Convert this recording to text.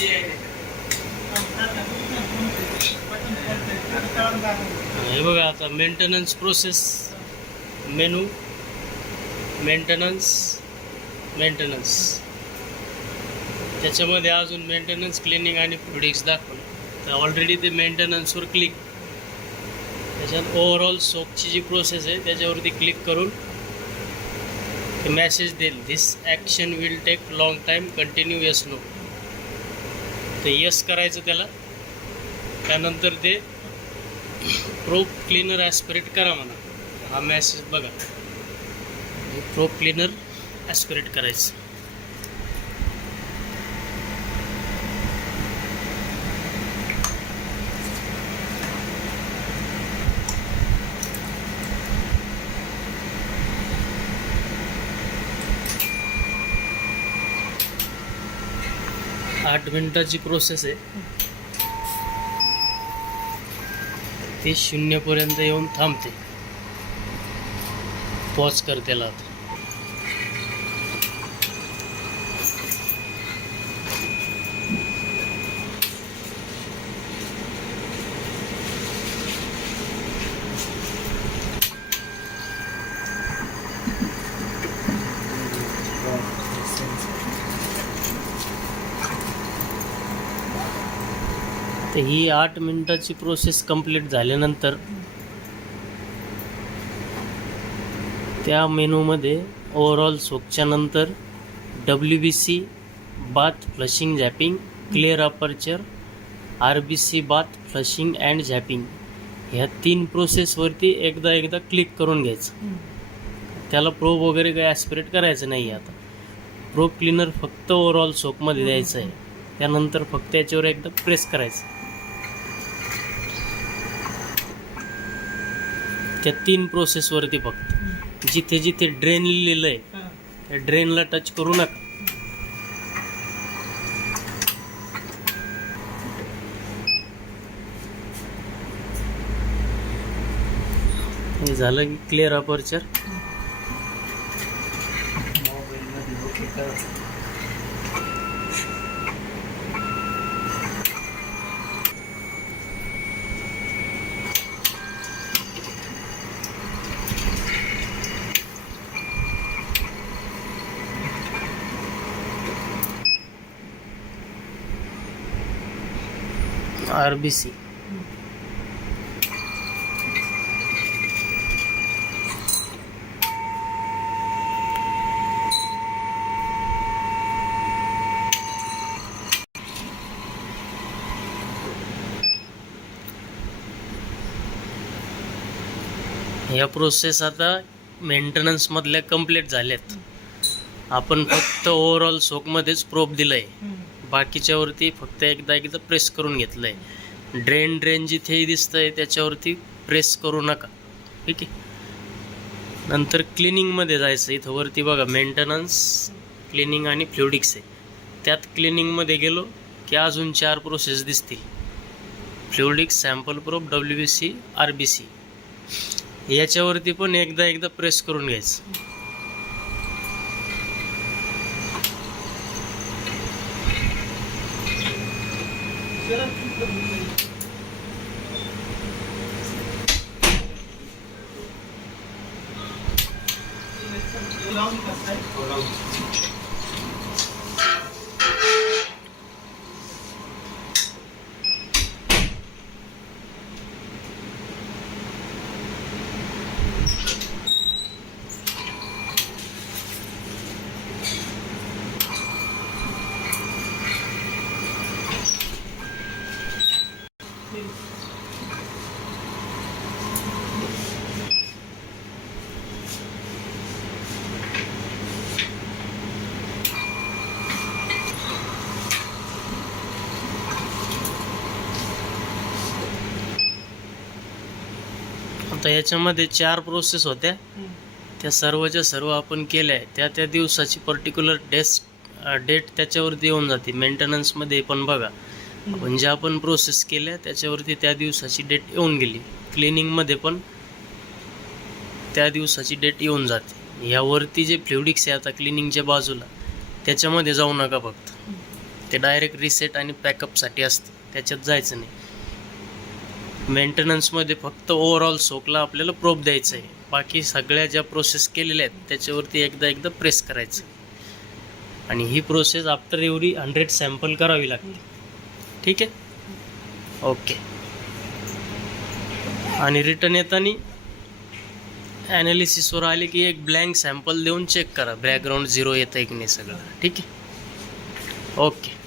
हे बघा आता मेंटेनन्स प्रोसेस मेनू मेंटेनन्स त्याच्यामध्ये अजून मेंटेनन्स क्लिनिंग आणि प्रोडक्ट्स दाखवलं तर ऑलरेडी ते मेंटेनन्सवर क्लिक त्याच्यात ओव्हरऑल सोपची जी प्रोसेस आहे त्याच्यावरती क्लिक करून ते मेसेज देईल this action will take long time continue yes no तर यस करायचं त्याला त्यानंतर ते प्रोब क्लीनर ॲस्पिरेट करा म्हणा हा मेसेज बघा प्रोब क्लीनर ॲस्पिरेट करायचं 8 मिनिटाची प्रोसेस आहे ती 0 पर्यंत येऊन थांबते पॉज कर त्याला आता तर ही 8 मिनिटाची प्रोसेस कंप्लीट झाल्यानंतर त्या मेनूमध्ये ओव्हरऑल सोकच्या नंतर WBC bath flushing zapping clear aperture RBC bath flushing and zapping ह्या 3 प्रोसेसवरती एकदा क्लिक करून घ्यायचं त्याला प्रोब वगैरे काही ॲस्पिरेट करायचं नाही आता प्रोब क्लीनर फक्त ओव्हरऑल सोकमध्ये द्यायचं आहे त्यानंतर फक्त याच्यावर एकदा प्रेस करायचं त्या 3 प्रोसेसवरती फक्त जिथे जिथे ड्रेन लिहिलेलं आहे त्या ड्रेनला टच करू नका हे झालं की क्लिअर अपर्चर RBC या प्रोसेस आता मेंटेनन्स मधल्या कंप्लीट झाल्यात आपण फक्त ओव्हरऑल सोकमध्येच प्रोब दिलंय बाकीच्यावरती फक्त एकदा प्रेस करून घेतलंय ड्रेन जिथे दिसतंय त्याच्यावरती प्रेस करू नका ठीक आहे नंतर क्लिनिंगमध्ये जायचं इथं वरती बघा मेंटेनन्स क्लिनिंग आणि फ्लुइडिक्स आहे त्यात क्लिनिंगमध्ये गेलो की अजून 4 प्रोसेस दिसतील फ्लुइडिक्स सॅम्पल प्रोब WBC RBC याच्यावरती पण एकदा प्रेस करून घ्यायचं आता याच्यामध्ये 4 प्रोसेस होत्या त्या सर्वच्या सर्व आपण केल्या आहे त्या दिवसाची पर्टिक्युलर डेट त्याच्यावरती येऊन जाते मेंटेनन्समध्ये पण बघा आपण ज्या आपण प्रोसेस केल्या त्याच्यावरती त्या दिवसाची डेट येऊन गेली क्लिनिंगमध्ये पण त्या दिवसाची डेट येऊन जाते यावरती जे फ्लुइडिक्स आहे आता क्लिनिंगच्या बाजूला त्याच्यामध्ये जाऊ नका फक्त ते डायरेक्ट रिसेट आणि पॅकअपसाठी असतं, त्याच्यात जायचं नाही. मेंटेनन्समध्ये फक्त ओव्हरऑल सोकला आपल्याला प्रोब द्यायचं आहे. बाकी सगळ्या ज्या प्रोसेस केलेल्या आहेत त्याच्यावरती एकदा प्रेस करायचं. आणि ही प्रोसेस आफ्टर एव्हरी 100 सॅम्पल करावी लागते. ठीक आहे, ओके. आणि रिटर्न येताना ॲनालिसिसवर आले की एक ब्लँक सॅम्पल देऊन चेक करा बॅकग्राऊंड 0 येतं आहे की नाही सगळं. ठीक आहे, ओके.